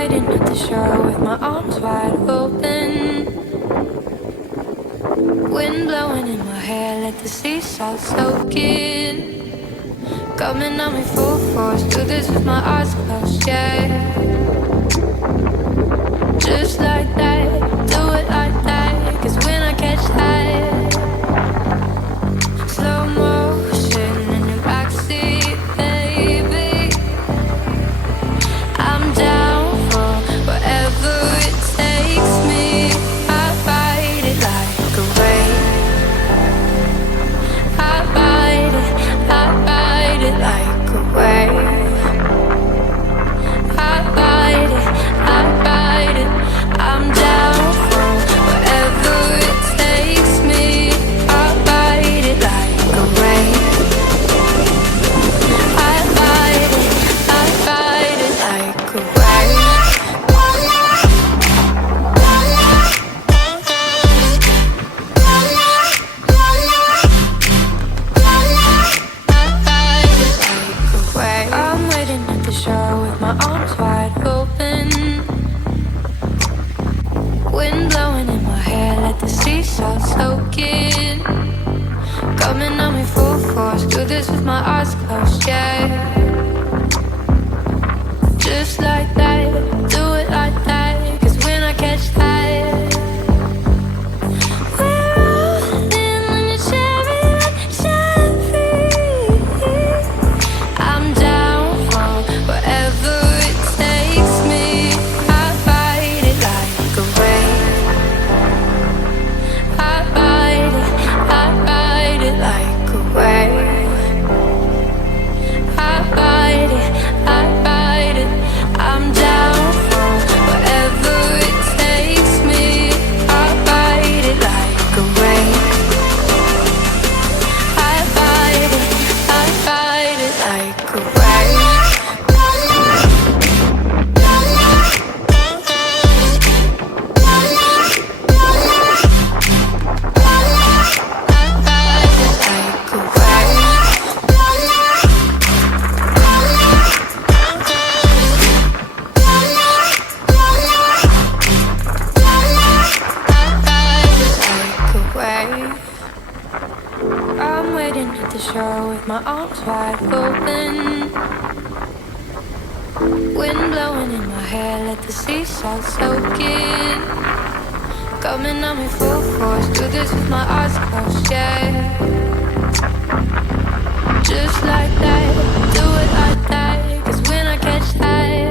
waiting at the shore with my arms wide open. Wind blowing in my hair, let the sea salt soak in. Coming on me full force, do this with my eyes closed, yeah. Just like that, do it like that. 'Cause when I catch that, slow motion in your backseat, baby. I'm down for whatever it takes me. I ride it like a wave. I ride it like a wave. I ride it. I'm down for whatever it takes me. I ride it like a wave. I ride it like a wave. I'm waiting at the shore with my arms wide open. Wind blowing in my hair, let the sea salt soak in. Coming on me full force, do this with my eyes closed, yeah. Just like that, do it like that. 'Cause when I catch that, we're rolling on your Chevy. I'm down for whatever it takes me. I ride it like a wave. I ride it like a wave. I ride it. I'm down for whatever it takes me. I ride it like a wave. I ride it like a wave. I'm waiting at the shore with my arms wide open. Wind blowing in my hair, let the sea salt soak in. Coming on me full force, do this with my eyes closed, yeah. Just like that, do it like that. 'Cause when I catch that,